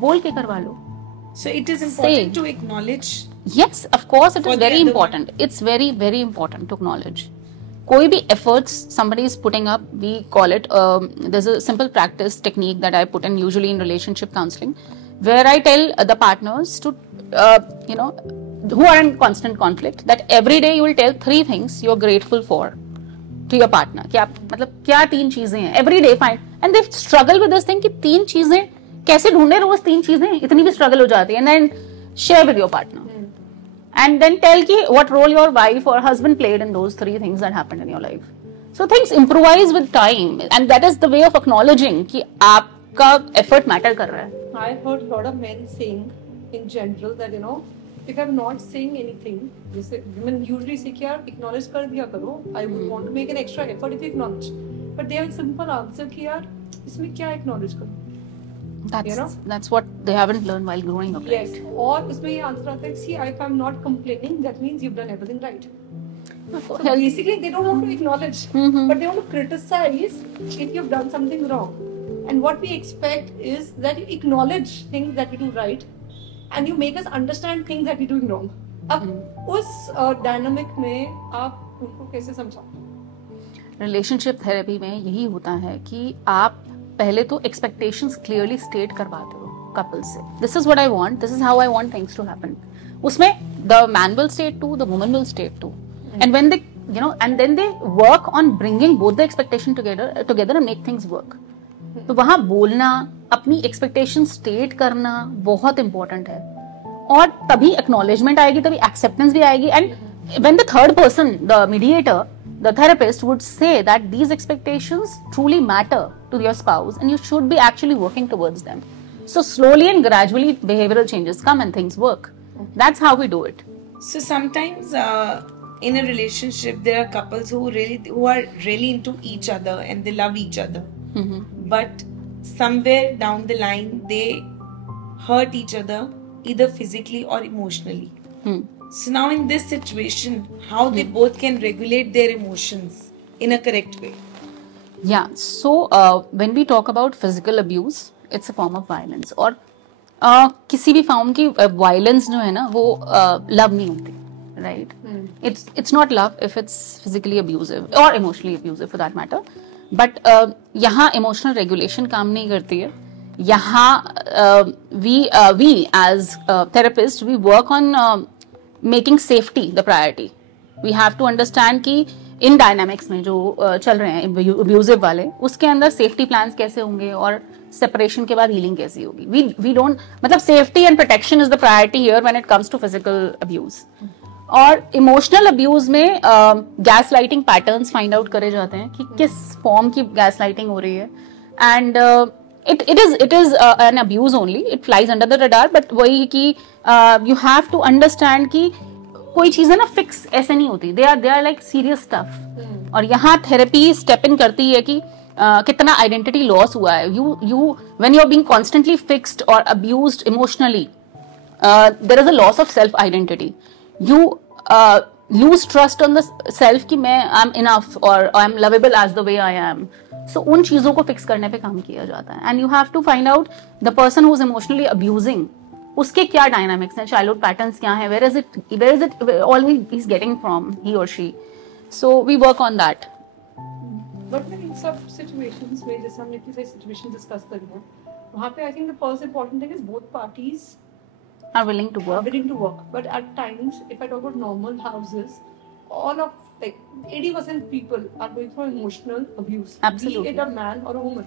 बोल के करवा लो. So it is important to acknowledge. Yes, of course it is very important. It's very very important to acknowledge. कोई भी efforts somebody is putting up, we call it there's a simple practice technique that I put in usually in relationship counseling where I tell the partners to who are in constant conflict that every day you will tell 3 things you're grateful for to your partner. क्या मतलब क्या 3 चीजें हैं every day find, and they struggle with this thing कि 3 चीजें कैसे ढूंढे रोज 3 चीजें, इतनी भी struggle हो जाती है. And then share with your partner and then tell कि what role your wife or husband played in those 3 things that happened in your life. So things improvise with time and that is the way of acknowledging कि आपका effort matter कर रहा है. I heard a lot of men saying in general that if I'm not saying anything, women usually say कि यार acknowledge कर दिया करो. I would want to make an extra effort if you acknowledge, but they have a simple answer कि यार इसमें क्या acknowledge करो. That's what they haven't learned while growing up. Yes. और उसमें ये answer आता है, see if I'm not complaining, that means you've done everything right. So basically they don't want to acknowledge, but they want to criticize if you've done something wrong. And what we expect is that you acknowledge things that we do right, and you make us understand things that we're doing wrong. अब उस dynamic में आप उनको कैसे समझाओ? Relationship therapy में यही होता है कि आप पहले तो expectations clearly state करवाते हो couple से. This is what I want. This is how I want things to happen. उसमें the man will state too, the woman will state too. And when they, and then they work on bringing both the expectation together and make things work. तो वहाँ बोलना, अपनी expectation state करना बहुत important है. और तभी एक्नॉलेजमेंट आएगी, तभी एक्सेप्टेंस भी आएगी. And when the third person, the mediator, the therapist would say that these expectations truly matter to your spouse and you should be actually working towards them. So slowly and gradually behavioral changes come and things work. That's how we do it. So sometimes in a relationship there are couples who are really into each other and they love each other. But somewhere down the line they hurt each other either physically or emotionally. Hmm. So now in this situation, how they both can regulate their emotions in a correct way. Yeah, so when we talk about physical abuse, it's a form of violence. और किसी भी form की violence जो है ना वो love नहीं होती, right? It's not love if it's physically abusive और emotionally abusive for that matter. But यहाँ इमोशनल रेगुलेशन काम नहीं करती है. यहाँ we as therapist we work on making safety the priority. We have to understand कि इन डायनामिक्स में जो चल रहे हैं अब्यूजिव वाले, उसके अंदर सेफ्टी प्लान्स कैसे होंगे और सेपरेशन के बाद हीलिंग कैसी होगी. वी डोंट, मतलब safety and protection is the priority here when it comes to physical abuse. और इमोशनल अब्यूज में gaslighting patterns find out करे जाते हैं कि किस फॉर्म की गैस लाइटिंग हो रही है. And it is an abuse only. It flies under the radar. But वही कि you have to understand कि कोई चीजें ना फिक्स ऐसे नहीं होती. they are like serious stuff. और यहाँ थेरेपी स्टेप इन करती है कि कितना आइडेंटिटी लॉस हुआ है. you when you're being constantly fixed or abused emotionally, there is a loss of self identity. You lose trust on the self कि मैं I'm enough or I'm lovable as the way I am. So उन चीजों को fix करने पे काम किया जाता है. And you have to find out the person who's emotionally abusing, उसके क्या डायनामिक्स हैं, चाइल्डहुड पैटर्न्स क्या हैं, where is it all he's getting from, he or she. So we work on that. But in सब situations में जैसे हमने इतनी सारी situation discuss करी है, वहाँ पे I think the first important thing is both parties are willing to work. But at times, if I talk about normal houses, all of like 80% people are going through emotional abuse. Absolutely. Be it a man or a woman.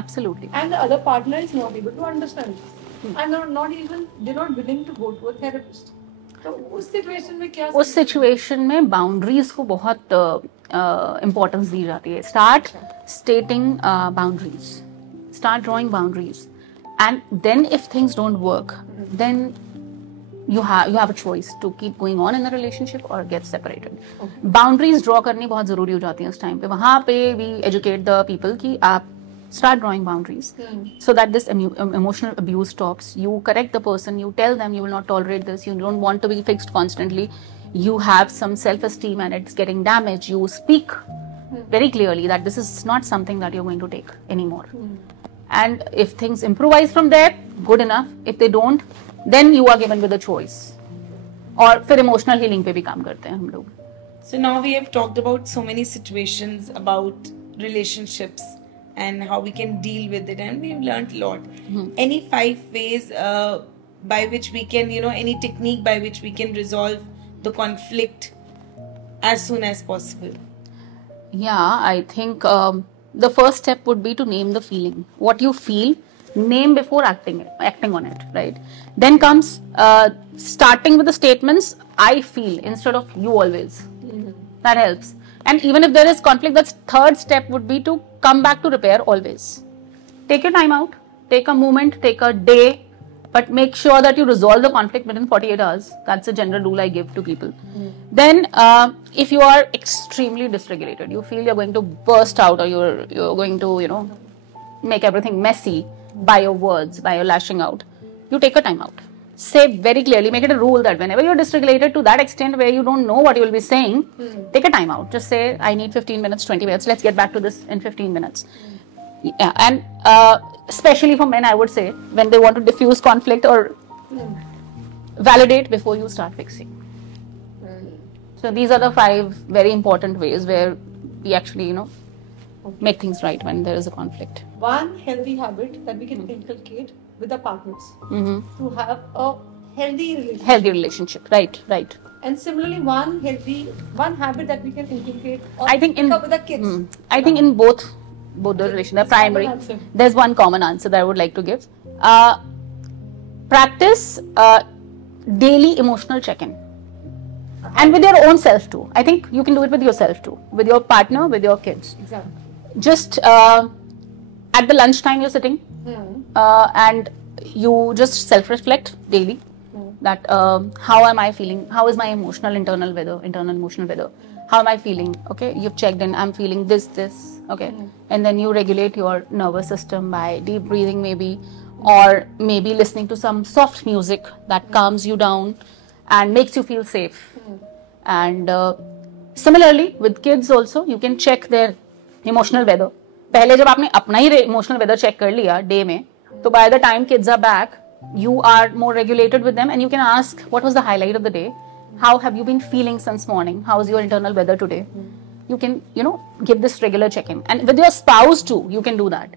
Absolutely. And the other partner is not able to understand this. And they're not willing to go to a therapist. तो उस situation में क्या? उस situation में boundaries को बहुत importance दी जाती है. Start stating boundaries. Start drawing boundaries. And then if things don't work, then you have a choice to keep going on in a relationship or get separated. Okay. Boundaries draw करनी बहुत जरूरी हो जाती है उस time पे. वहाँ पे we educate the people कि आप start drawing boundaries so that this emotional abuse stops. You correct the person, you tell them you will not tolerate this, you don't want to be fixed constantly, you have some self-esteem and it's getting damaged. You speak very clearly that this is not something that you're going to take anymore. And if things improvise from there, good enough. If they don't, then you are given with a choice. और फिर emotional healing पे भी काम करते हैं हम लोग. So now we have talked about so many situations about relationships and how we can deal with it, and we've learned a lot. Any 5 ways by which we can, any technique by which we can resolve the conflict as soon as possible? Yeah, I think the first step would be to name the feeling. What you feel, name before acting on it, right? Then comes starting with the statements I feel instead of you always. That helps. And even if there is conflict, the third step would be to come back to repair always. Take your time out, take a moment, take a day, but make sure that you resolve the conflict within 48 hours. That's a general rule I give to people. Then if you are extremely dysregulated, you feel you're going to burst out or you're going to, make everything messy by your words, by your lashing out, you take a time out. Say very clearly, make it a rule that whenever you're dysregulated to that extent where you don't know what you will be saying, take a time out. Just say, I need 15 minutes, 20 minutes. Let's get back to this in 15 minutes. Yeah, and especially for men, I would say, when they want to diffuse conflict or validate before you start fixing. So these are the 5 very important ways where we actually, make things right when there is a conflict. One healthy habit that we can inculcate with our partners to have a healthy relationship. Healthy relationship, right. And similarly, one habit that we can inculcate or I think pick up with the kids. I think in both the relation, the primary, there's one common answer that I would like to give. Practice daily emotional check-in. And with your own self too. I think you can do it with yourself too. With your partner, with your kids. Exactly. Just at the lunchtime you're sitting and you just self-reflect daily that how am I feeling? How is my internal emotional weather? How am I feeling? Okay, you've checked in, I'm feeling this, okay. And then you regulate your nervous system by deep breathing maybe, or maybe listening to some soft music that calms you down and makes you feel safe. And similarly with kids also, you can check their emotional weather. पहले जब आपने अपना ही emotional weather check कर लिया day में, तो by the time kids are back, you are more regulated with them and you can ask what was the highlight of the day, how have you been feeling since morning, how is your internal weather today. You can, give this regular check-in. And with your spouse too, you can do that.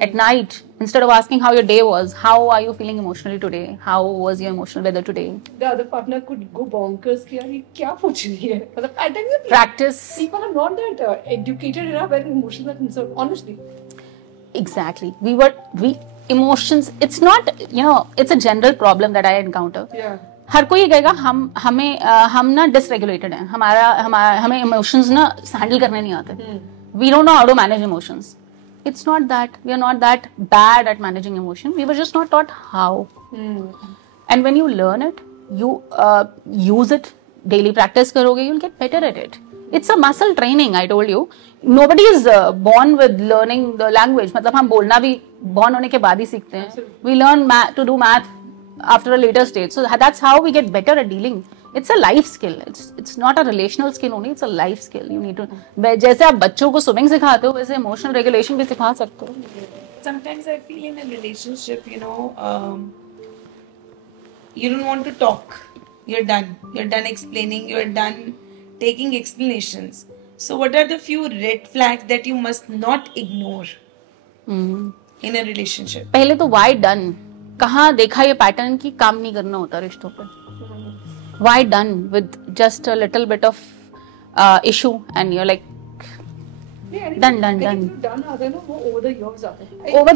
At night, instead of asking how your day was, how are you feeling emotionally today? How was your emotional weather today? The other partner could go bonkers. कि यार ये क्या पूछ रही है? मतलब at times practice. People are not that educated enough when emotions are concerned. Honestly. Exactly. Emotions. It's not, it's a general problem that I encounter. Yeah. हर कोई कहेगा हम ना डिसरेगुलेटेड हैं, हमें इमोशंस ना हैंडल करने नहीं आते. We don't know how to manage emotions. It's not that we are not that bad at managing emotion. We were just not taught how. And when you learn it, you use it, daily practice karoge, you'll get better at it. It's a muscle training. I told you, nobody is born with learning the language. मतलब हम बोलना भी born होने के बाद ही सीखते हैं. We learn to do math after a later stage. So that's how we get better at dealing. It's a life skill. It's not a relational skill only. It's a life skill. You need to. जैसे आप बच्चों को swimming सिखाते हो, वैसे emotional regulation भी सिखा सकते हो. Sometimes I feel in a relationship, you don't want to talk. You're done. You're done explaining. You're done taking explanations. So what are the few red flags that you must not ignore in a relationship? पहले तो why done? कहाँ देखा ये pattern कि काम नहीं करना होता रिश्तों पे? Why done with just a little bit of issue and you're like done. Done आता है ना, वो over the years आता है. Over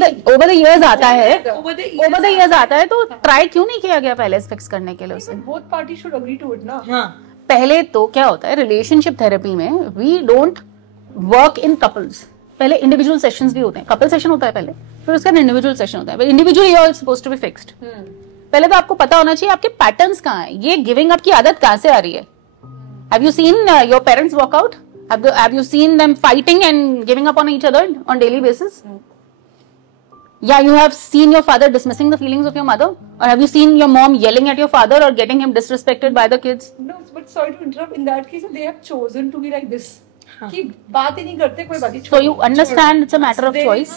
the years आता है. Over the years आता है, तो try क्यों नहीं किया गया पहले fix करने के लिए उसे? Both parties should agree to it ना. हाँ. पहले तो क्या होता है relationship therapy में we don't work in couples. पहले individual sessions भी होते हैं. Couple session होता है पहले, फिर उसका individual session होता है. But individually you are supposed to be fixed. पहले तो आपको पता होना चाहिए आपके पैटर्न्स कहाँ हैं. ये गिविंग अप की आदत कहाँ से आ रही है? Have you seen your parents walk out? Have you seen them fighting and giving up on each other on daily basis? Yeah, you have seen your father dismissing the feelings of your mother, or have you seen your mom yelling at your father or getting him disrespected by the kids? No, but sorry to interrupt. In that case, they have chosen to be like this. कि बात ही नहीं करते, कोई बात ही. So you understand it's a matter of choice.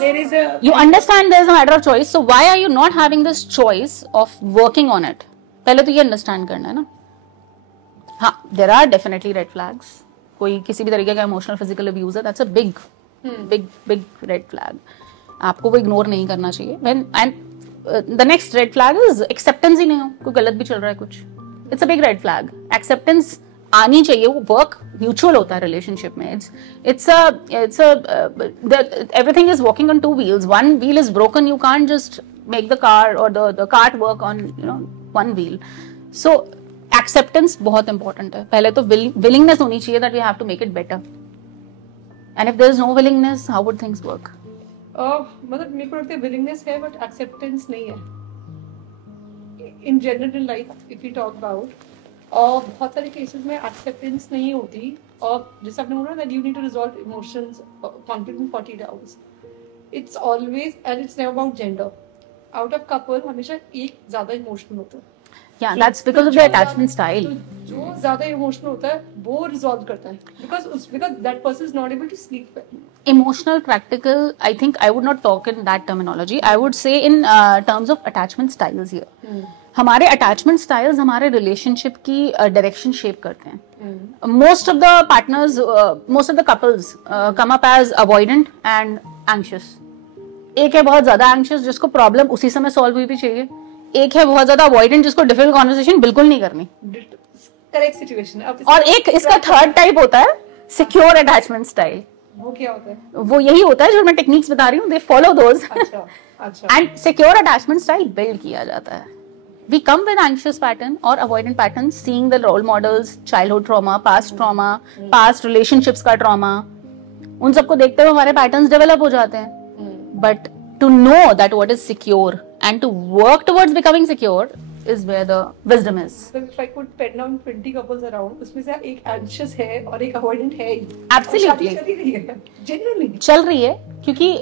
You understand there is a matter of choice. So why are you not having this choice of working on it? पहले तो ये understand करना है ना. हाँ, there are definitely red flags. कोई किसी भी तरीके का emotional physical abuse है, that's a big red flag. आपको वो ignore नहीं करना चाहिए. And the next red flag is acceptance ही नहीं हो, कोई गलत भी चल रहा है कुछ. It's a big red flag. Acceptance आनी चाहिए. वो वर्क म्यूचुअल होता है रिलेशनशिप में. everything is walking on two wheels. One wheel is broken, you can't just make the car or the cart work on one wheel. So acceptance बहुत important है. पहले तो willingness होनी चाहिए that we have to make it better. And if there is no willingness, how would things work? मतलब मेरे को लगता है willingness है but acceptance नहीं है. In general in life, if we talk about, और बहुत सारे केसेस में एक्सेप्टेंस नहीं होती. और जैसे आपने बोला that you need to resolve emotions, conflict in 40 hours. It's always and it's never about gender. Out of couple हमेशा एक ज़्यादा इमोशनल होता है. Yeah, that's because of the attachment style. जो ज़्यादा इमोशनल होता है वो रिजॉल्व करता है because that person is not able to sleep well. Emotional, practical, I think I would not talk in that terminology. I would say in terms of attachment styles here. हमारे attachment styles हमारे relationship की direction shape करते हैं. Most of the partners, most of the couples come up as avoidant and anxious. एक है बहुत ज्यादा anxious जिसको प्रॉब्लम उसी समय सॉल्व हुई भी चाहिए. एक है बहुत ज्यादा अवॉइडेंट जिसको डिफिकल्ट कॉन्वर्सेशन बिल्कुल नहीं करनी. Correct situation. और एक इसका थर्ड टाइप होता है सिक्योर अटैचमेंट स्टाइल. वो क्या होता है? वो यही होता है जो मैं टेक्निक्स बता रही हूँ. They follow those. अच्छा. And secure attachment style build किया जाता है. We come with anxious pattern or avoidant patterns, seeing the role models, childhood trauma, past relationships का trauma. उन सबको देखते हुए हमारे patterns develop हो जाते हैं. But to know that what is secure and to work towards becoming secure is where the wisdom is. So if I could pen down 20 couples around, उसमें से एक anxious है और एक avoidant है. Absolutely. चल रही है. Genuinely. चल रही है क्योंकि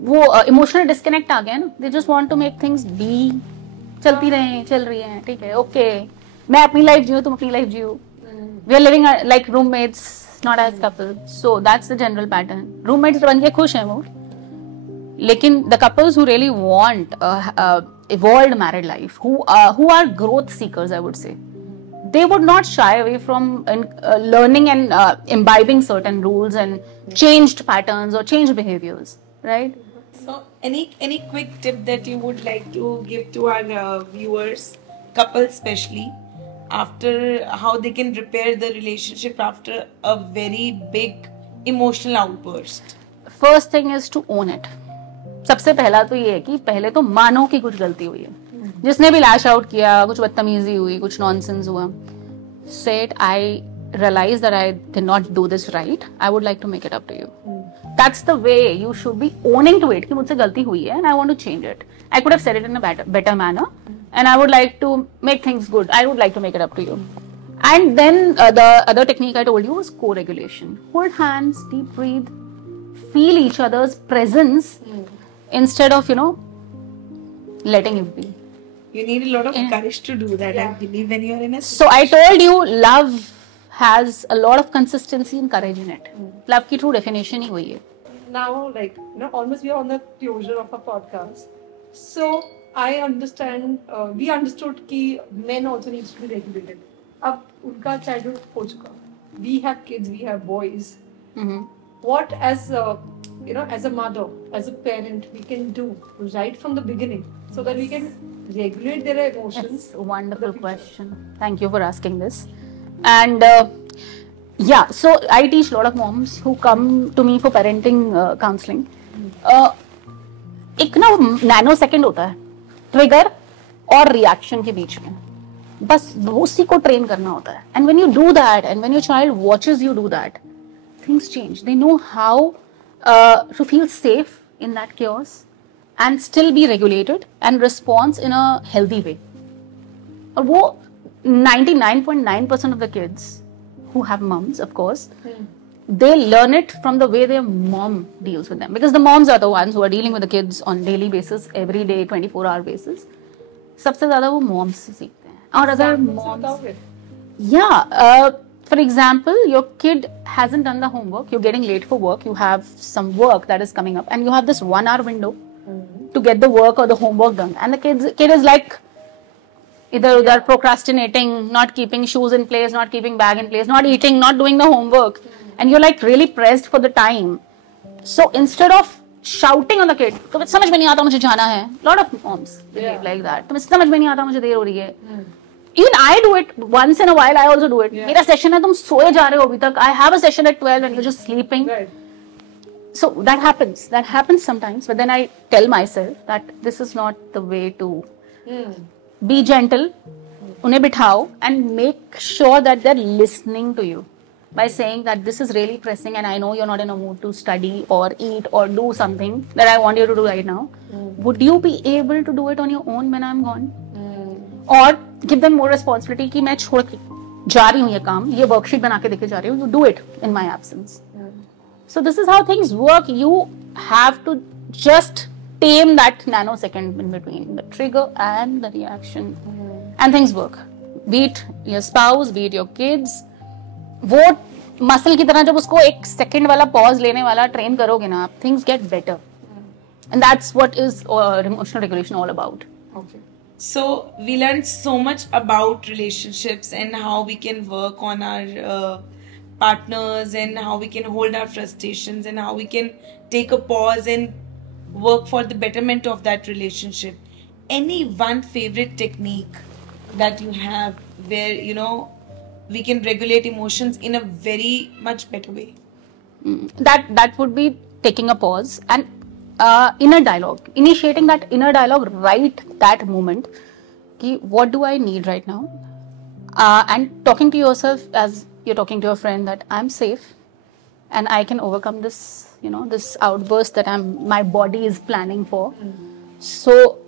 वो इमोशनल डिस्कनेक्ट आ गया ना. They just want to make things be, चलती रहे, चल रही है, ठीक है, ओके, मैं अपनी लाइफ जियो, तुम अपनी लाइफ जियो. We are living like roommates, not as couple. So that's the general pattern. Roommates बन के खुश हैं वो, लेकिन the couples who really want evolved married life, who are growth seekers, I would say, they would not shy away from learning and imbibing certain rules and changed patterns or changed behaviors, right? So any quick tip that you would like to give to our viewers, couples especially, after how they can repair the relationship after a very big emotional outburst? First thing is to own it. सबसे पहला तो ये है कि पहले तो मानो कि कुछ गलती हुई है. जिसने भी लैश आउट किया, कुछ बदतमीजी हुई, कुछ नॉनसेंस हुआ, say it, I realize that I did not do this right, I would like to make it up to you. That's the way you should be owning to it कि मुझसे गलती हुई है and I want to change it. I could have said it in a better manner and I would like to make things good. I would like to make it up to you. And then the other technique I told you was co-regulation. Hold hands, deep breathe, feel each other's presence instead of, letting it be. You need a lot of courage to do that, I believe, when you're in a So I told you, love has a lot of consistency and courage in it. Love की true definition ही वही है. Now, like, almost we are on the closure of our podcast. So I understand, we understood कि men also needs to be regulated. अब उनका childhood हो चुका. We have kids, we have boys. What as as a mother, as a parent, we can do right from the beginning so that we can regulate their emotions? That's a wonderful question. Thank you for asking this. And so I teach a lot of moms who come to me for parenting counseling. एक ना nano second होता है trigger और reaction के बीच में, बस उसी को ट्रेन करना होता है. And when you do that and when your child watches you do that, things change. They know how to feel safe in that chaos and still be regulated and respond in a healthy way. और वो 99.9% of the kids who have moms, of course, they learn it from the way their mom deals with them, because the moms are the ones who are dealing with the kids on daily basis, every day, 24-hour basis. सबसे ज़्यादा वो moms से सीखते हैं. और अगर moms, for example, your kid hasn't done the homework, you're getting late for work, you have some work that is coming up, and you have this 1 hour window to get the work or the homework done. And the kid is like, either procrastinating, not keeping shoes in place, not keeping bag in place, not eating, not doing the homework, and you're like really pressed for the time. So instead of shouting on the kid, तुम्हें समझ में नहीं आता मुझे जाना है, lot of moms behave like that. तुम्हें समझ में नहीं आता मुझे देर हो रही है. Even I do it once in a while. I also do it. मेरा session है, तुम सोए जा रहे हो अभी तक. I have a session at 12 and you're just sleeping. Right. So that happens. That happens sometimes. But then I tell myself that this is not the way to be gentle. उन्हें बिठाओ and make sure that they're listening to you by saying that this is really pressing and I know you're not in a mood to study or eat or do something that I want you to do right now. Would you be able to do it on your own when I'm gone? और give them more responsibility कि मैं छोड़ के जा रही हूँ ये काम, ये वर्कशीट बना के देके जा रही हूँ, you do it in my absence. So this is how things work. You have to just tame that nanosecond in between the trigger and the reaction, and things work. Be it your spouse, be it your kids. वो muscle की तरह जब उसको एक second वाला pause लेने वाला train करोगे ना, things get better. And that's what is emotional regulation all about. Okay. So we learned so much about relationships and how we can work on our partners and how we can hold our frustrations and how we can take a pause and work for the betterment of that relationship. Any one favorite technique that you have where we can regulate emotions in a very much better way? That would be taking a pause and inner dialogue, initiating that inner dialogue right that moment. Ki, what do I need right now? And talking to yourself as you're talking to your friend that I'm safe and I can overcome this, this outburst that my body is planning for. So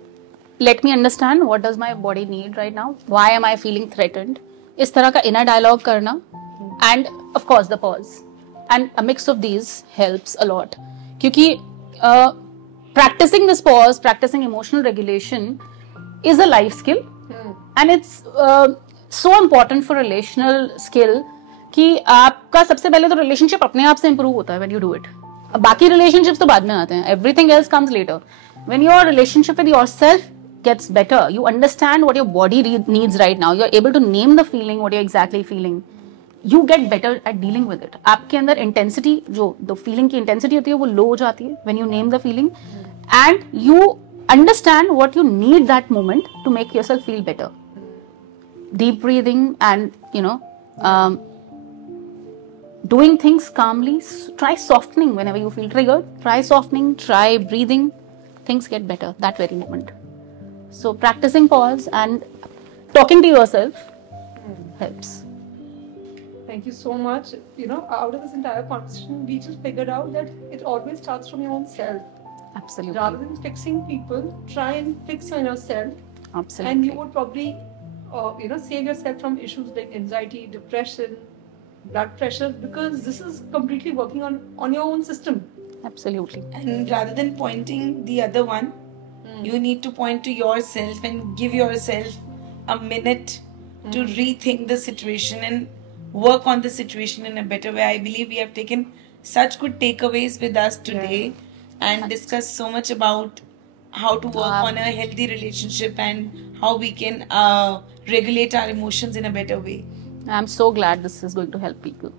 let me understand, what does my body need right now? Why am I feeling threatened? इस तरह का inner dialogue करना, and of course the pause. And a mix of these helps a lot. क्योंकि practicing this pause, practicing emotional regulation is a life skill. And it's so important for relational skill कि आपका सबसे पहले तो relationship अपने आप से improve होता है when you do it. बाकी relationships तो बाद में आते हैं. Everything else comes later. When your relationship with yourself gets better, you understand what your body needs right now. You're able to name the feeling, what you're exactly feeling. You get better at dealing with it. आपके अंदर intensity, जो the feeling की intensity होती है वो low हो जाती है when you name the feeling, and you understand what you need that moment to make yourself feel better. Deep breathing and doing things calmly. Try softening whenever you feel triggered. Try softening, try breathing. Things get better that very moment. So practicing pause and talking to yourself helps. Thank you so much. Out of this entire conversation, we just figured out that it always starts from your own self. Absolutely. Rather than fixing people, try and fix on yourself. Absolutely. And you would probably, save yourself from issues like anxiety, depression, blood pressure, because this is completely working on your own system. Absolutely. And rather than pointing the other one, you need to point to yourself and give yourself a minute to rethink the situation and work on the situation in a better way. I believe we have taken such good takeaways with us today and discussed so much about how to work on a healthy relationship and how we can regulate our emotions in a better way. I'm so glad this is going to help people.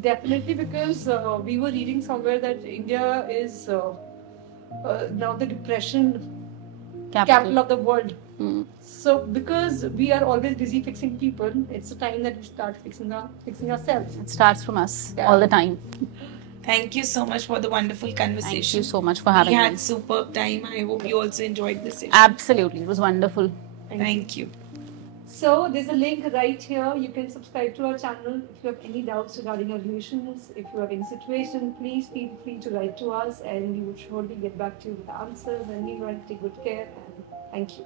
Definitely, because we were reading somewhere that India is now the depression capital of the world. So because we are always busy fixing people, it's a time that we start fixing ourselves. It starts from us all the time. Thank you so much for the wonderful conversation. Thank you so much for having me. We had superb time. I hope you also enjoyed this session. Absolutely. It was wonderful. Thank you. So there's a link right here. You can subscribe to our channel. If you have any doubts regarding your relations, if you have any situation, please feel free to write to us and we will surely get back to you with the answers. And meanwhile, take good care and thank you.